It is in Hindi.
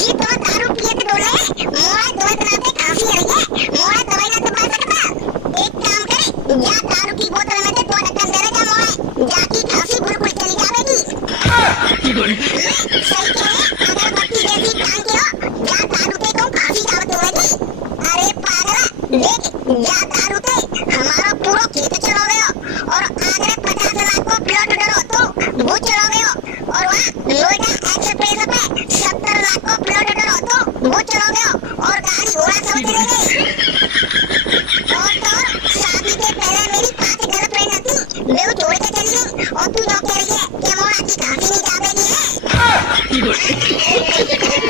जी तो दारू पिए के डोले मोए दवाई बनाते खांसी आ रही है मोए दवाई ना तो पा सकता एक काम करे जा दारू की बोतल में से तो ढक्कन दे जा मोए जाकी खांसी बिल्कुल चली जाएगी